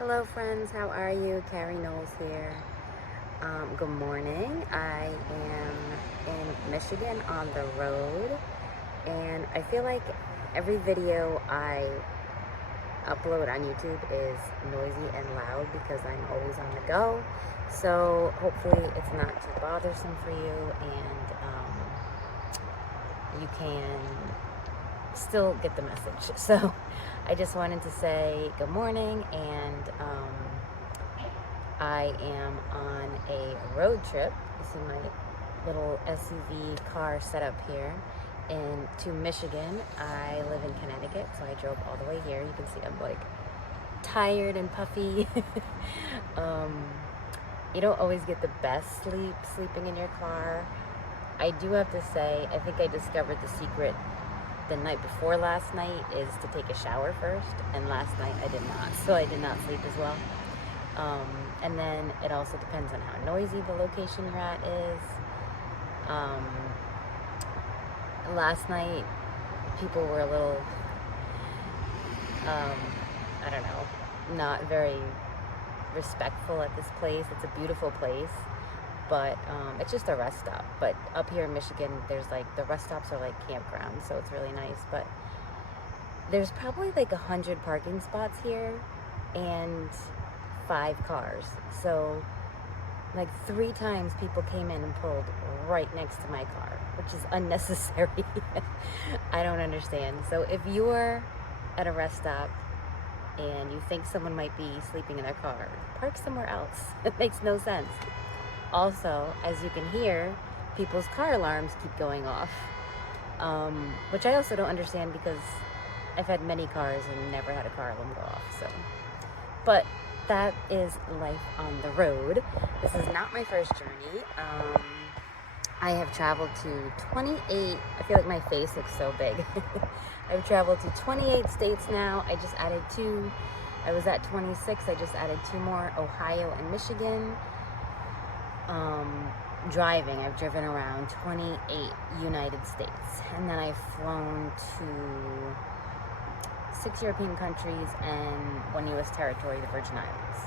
Hello friends, how are you? Carrie Knowles here. Good morning. I am in Michigan on the road, and I feel like every video I upload on YouTube is noisy and loud because I'm always on the go. So hopefully it's not too bothersome for you, and you can still get the message. So I just wanted to say good morning, and I am on a road trip. You see my little SUV car set up here to Michigan. I live in Connecticut, so I drove all the way here. You can see I'm like tired and puffy. You don't always get the best sleep sleeping in your car. I do have to say, I think I discovered the secret the night before last night is to take a shower first, and last night I did not, so I did not sleep as well. And then it also depends on how noisy the location you're at is. Last night people were a little, I don't know, not very respectful at this place. It's a beautiful place, but it's just a rest stop. But up here in Michigan, there's like, the rest stops are like campgrounds, so it's really nice. But there's probably like 100 parking spots here and 5 cars. So like 3 times people came in and pulled right next to my car, which is unnecessary. I don't understand. So if you're at a rest stop and you think someone might be sleeping in their car, park somewhere else. It makes no sense. Also, as you can hear, people's car alarms keep going off, which I also don't understand because I've had many cars and never had a car alarm go off. So, but that is life on the road. This is not my first journey. I have traveled to 28, I feel like my face looks so big. I've traveled to 28 states now. I just added 2. I was at 26, I just added 2 more, Ohio and Michigan. Driving, I've driven around 28 United States, and then I've flown to 6 European countries and 1 U.S. territory, the Virgin Islands.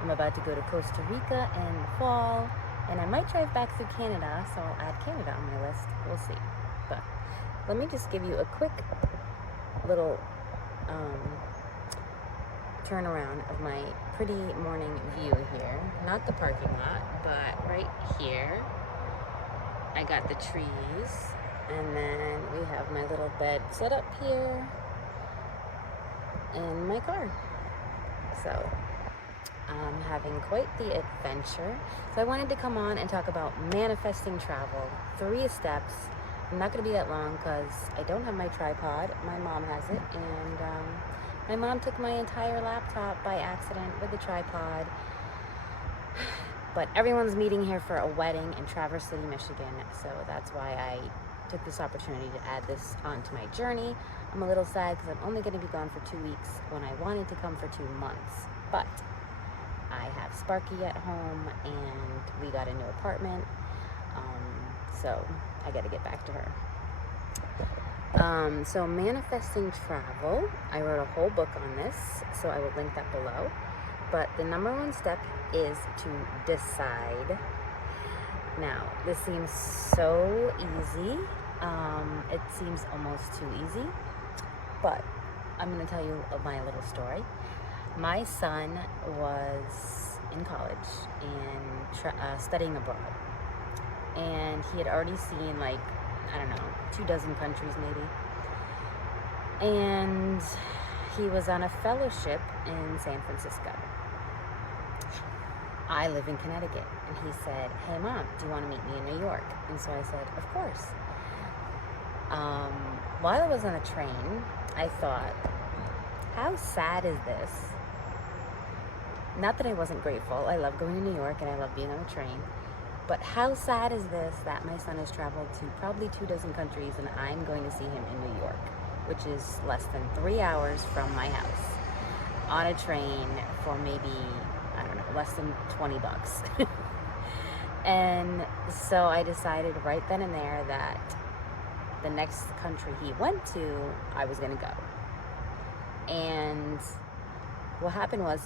I'm about to go to Costa Rica in the fall, and I might drive back through Canada, so I'll add Canada on my list. We'll see. But let me just give you a quick little turnaround of my pretty morning view here. Not the parking lot, but right here. I got the trees, and then we have my little bed set up here in my car. So I'm having quite the adventure. So I wanted to come on and talk about manifesting travel, 3 steps. I'm not going to be that long because I don't have my tripod. My mom has it, and my mom took my entire laptop by accident with the tripod. But everyone's meeting here for a wedding in Traverse City, Michigan, so that's why I took this opportunity to add this onto my journey. I'm a little sad because I'm only going to be gone for 2 weeks when I wanted to come for 2 months. But I have Sparky at home, and we got a new apartment, so I got to get back to her. So manifesting travel, I wrote a whole book on this, so I will link that below. But the number 1 step is to decide. Now, this seems so easy. It seems almost too easy, but I'm going to tell you my little story. My son was in college and studying abroad, and he had already seen, like, I don't know, 24 countries maybe. And he was on a fellowship in San Francisco. I live in Connecticut, and he said, "Hey Mom, do you want to meet me in New York?" And so I said, "Of course." While I was on the train, I thought, how sad is this? Not that I wasn't grateful. I love going to New York and I love being on a train. But how sad is this that my son has traveled to probably 24 countries and I'm going to see him in New York, which is less than 3 hours from my house, on a train for maybe, I don't know, less than $20. And so I decided right then and there that the next country he went to, I was going to go. And what happened was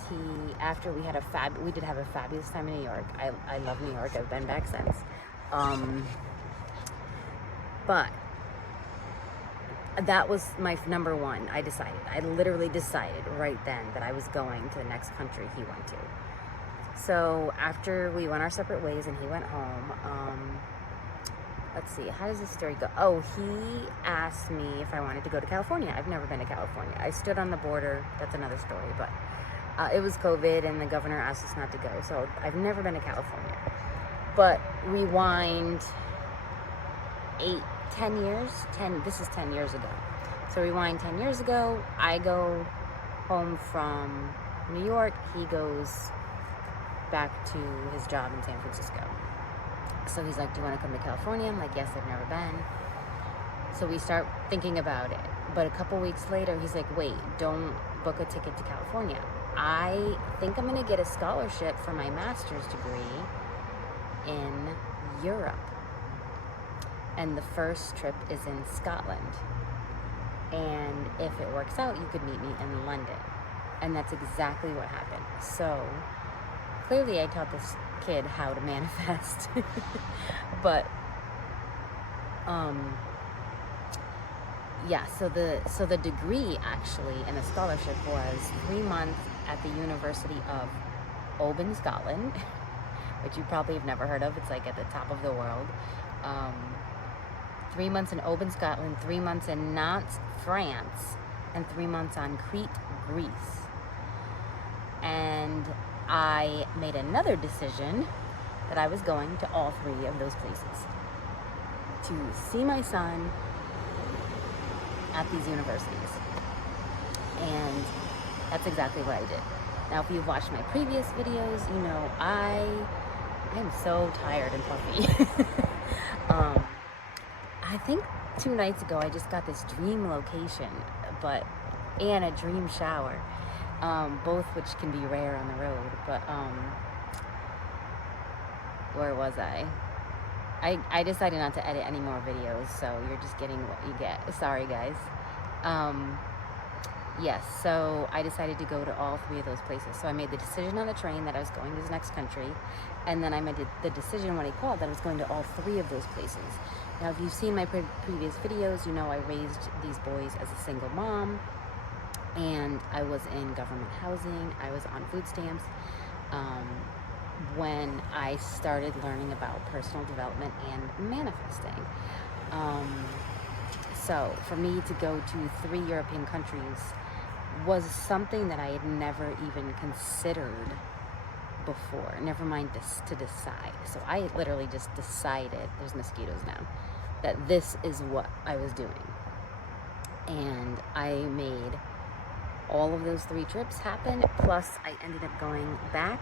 after we had we did have a fabulous time in New York. I love New York. I've been back since. But that was my number one. I literally decided right then that I was going to the next country he went to. So after we went our separate ways and he went home, let's see, how does this story go? Oh, he asked me if I wanted to go to California. I've never been to California. I stood on the border. That's another story, but it was COVID and the governor asked us not to go. So I've never been to California. But rewind 10 years? This is 10 years ago. So rewind 10 years ago, I go home from New York. He goes back to his job in San Francisco. So he's like, do you want to come to California? I'm like, yes, I've never been. So we start thinking about it. But a couple weeks later, he's like, wait, don't book a ticket to California. I think I'm going to get a scholarship for my master's degree in Europe. And the first trip is in Scotland. And if it works out, you could meet me in London. And that's exactly what happened. So clearly I taught this kid how to manifest. But yeah, so the degree actually and the scholarship was 3 months at the University of Oban, Scotland, which you probably have never heard of. It's like at the top of the world. 3 months in Oban, Scotland, 3 months in Nantes, France, and 3 months on Crete, Greece. And I made another decision that I was going to all 3 of those places to see my son at these universities. And that's exactly what I did. Now, if you've watched my previous videos, you know I am so tired and puffy. I think 2 nights ago I just got this dream location, and a dream shower, both which can be rare on the road. But where was I? I decided not to edit any more videos, so you're just getting what you get. Sorry, guys. Yes, so I decided to go to all 3 of those places. So I made the decision on the train that I was going to the next country, and then I made the decision when he called that I was going to all 3 of those places. Now, if you've seen my previous videos, you know I raised these boys as a single mom, and I was in government housing. I was on food stamps when I started learning about personal development and manifesting. So for me to go to 3 European countries was something that I had never even considered before, never mind to decide. So I literally just decided, there's mosquitoes now, that this is what I was doing. And I made all of those 3 trips happen, plus I ended up going back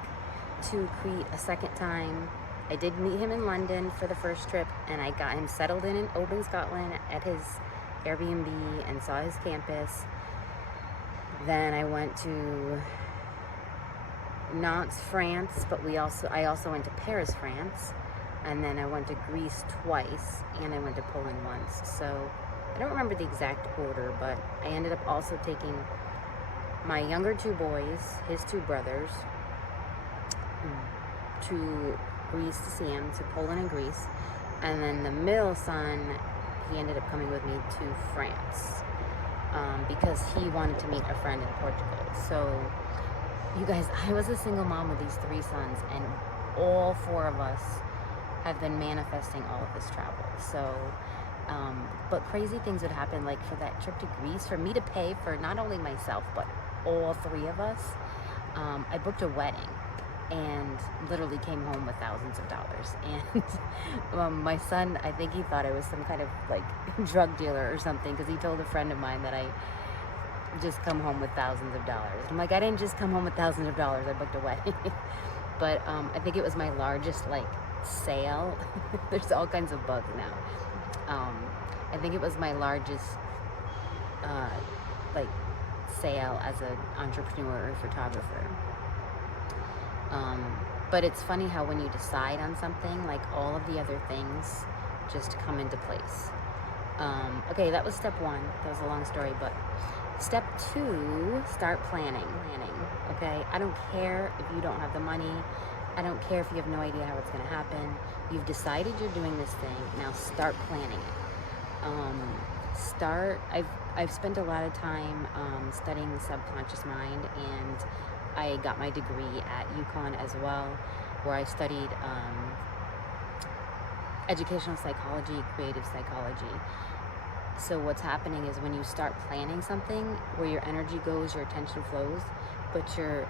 to Crete a second time. I did meet him in London for the first trip, and I got him settled in Oban, Scotland at his Airbnb and saw his campus. Then I went to Nantes, France, but I also went to Paris, France, and then I went to Greece twice, and I went to Poland once. So I don't remember the exact order, but I ended up also taking my younger 2 boys, his 2 brothers, to Greece to see him, to Poland and Greece, and then the middle son, he ended up coming with me to France because he wanted to meet a friend in Portugal. So you guys, I was a single mom with these 3 sons, and all 4 of us have been manifesting all of this travel. So but crazy things would happen, like for that trip to Greece, for me to pay for not only myself but all 3 of us. I booked a wedding and literally came home with thousands of dollars. And my son, I think he thought I was some kind of like drug dealer or something, because he told a friend of mine that I just come home with thousands of dollars. I'm like, I didn't just come home with thousands of dollars, I booked a wedding. But I think it was my largest like sale. There's all kinds of bugs now. I think it was my largest like sale as an entrepreneur or photographer. But it's funny how when you decide on something, like all of the other things just come into place. Okay, that was step 1. That was a long story, but Step 2, start planning. Okay, I don't care if you don't have the money. I don't care if you have no idea how it's going to happen. You've decided you're doing this thing. Now start planning it. I've spent a lot of time studying the subconscious mind, and I got my degree at UConn as well, where I studied educational psychology, creative psychology. So what's happening is when you start planning something, where your energy goes, your attention flows, but your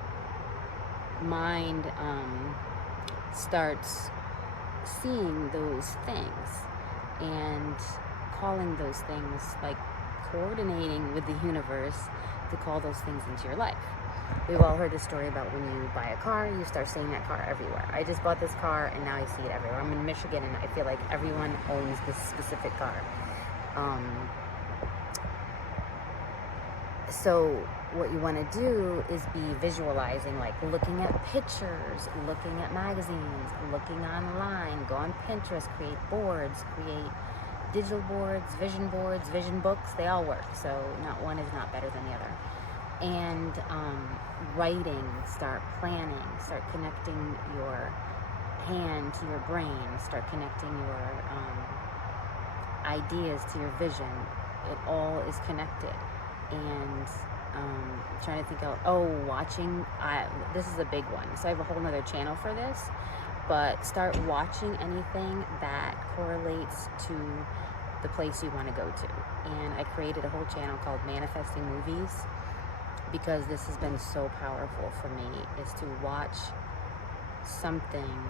mind starts seeing those things and calling those things, like coordinating with the universe to call those things into your life. We've all heard the story about when you buy a car, you start seeing that car everywhere. I just bought this car and now I see it everywhere. I'm in Michigan and I feel like everyone owns this specific car. So what you want to do is be visualizing, like looking at pictures, looking at magazines, looking online, go on Pinterest, create boards, create digital boards, vision books. They all work. So not one is not better than the other. And writing, start planning, start connecting your hand to your brain, start connecting your ideas to your vision. It all is connected. And trying to think of, watching, this is a big one. So I have a whole nother channel for this, but start watching anything that correlates to the place you want to go to. And I created a whole channel called Manifesting Movies, because this has been so powerful for me, is to watch something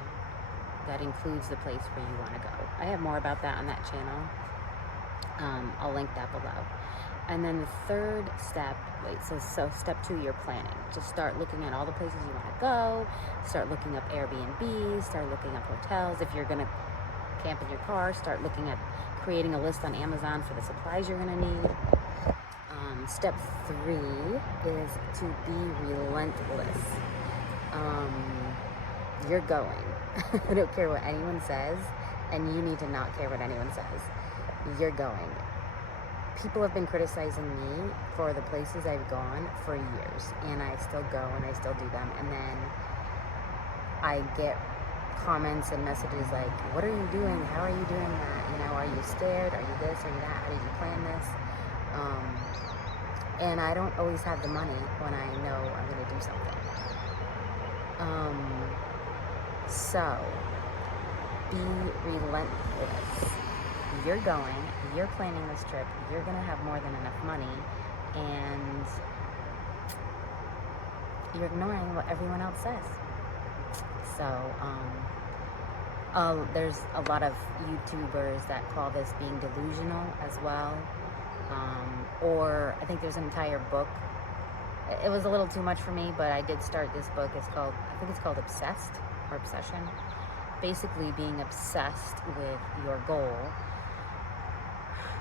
that includes the place where you want to go. I have more about that on that channel. I'll link that below. And then the third step, so step 2, you're planning. Just start looking at all the places you want to go. Start looking up Airbnb, start looking up hotels. If you're going to camp in your car, start looking at creating a list on Amazon for the supplies you're going to need. Step 3 is to be relentless. You're going. I don't care what anyone says, and you need to not care what anyone says. You're going. People have been criticizing me for the places I've gone for years, and I still go and I still do them. And then I get comments and messages like, what are you doing? How are you doing that? You know, are you scared? Are you this? Are you that? How did you plan this? And I don't always have the money when I know I'm going to do something. So be relentless. You're going, you're planning this trip, you're going to have more than enough money, and you're ignoring what everyone else says. So, there's a lot of YouTubers that call this being delusional as well. Or I think there's an entire book. It was a little too much for me, but I did start this book. I think it's called Obsessed or Obsession. Basically being obsessed with your goal,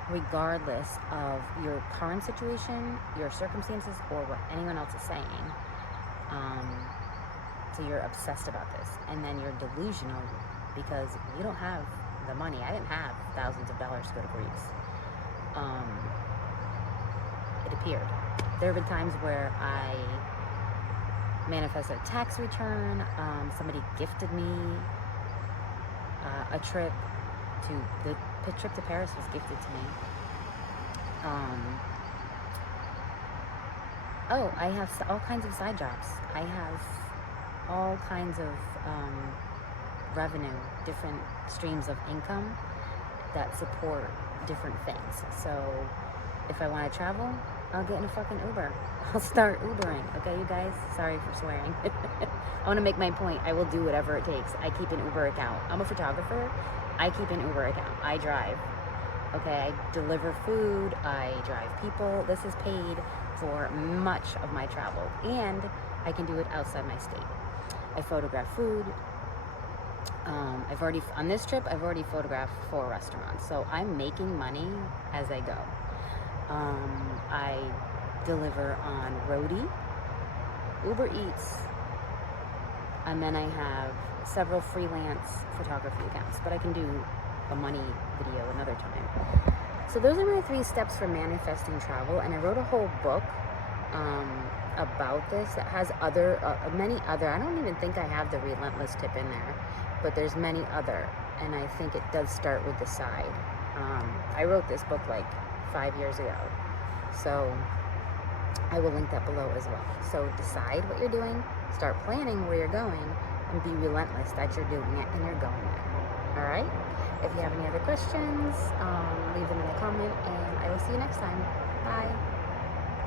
regardless of your current situation, your circumstances, or what anyone else is saying. So you're obsessed about this, and then you're delusional because you don't have the money. I didn't have thousands of dollars to go to Greece. It appeared. There have been times where I manifested a tax return. Somebody gifted me a trip to the trip to Paris was gifted to me. I have all kinds of side jobs. I have all kinds of revenue, different streams of income that support different things. So if I want to travel, I'll get in a fucking Uber. I'll start Ubering. Okay, you guys? Sorry for swearing. I want to make my point. I will do whatever it takes. I keep an Uber account. I'm a photographer. I keep an Uber account. I drive. Okay, I deliver food. I drive people. This is paid for much of my travel. And I can do it outside my state. I photograph food. On this trip, I've already photographed 4 restaurants. So I'm making money as I go. I deliver on Roadie, Uber Eats, and then I have several freelance photography accounts, but I can do a money video another time. So those are my 3 steps for manifesting travel, and I wrote a whole book um, about this that has many other. I don't even think I have the relentless tip in there, but there's many other, and I think it does start with decide. I wrote this book like 5 years ago, so I will link that below as well. So decide what you're doing, start planning where you're going, and be relentless that you're doing it and you're going there. All right? If you have any other questions, leave them in a comment, and I will see you next time. Bye.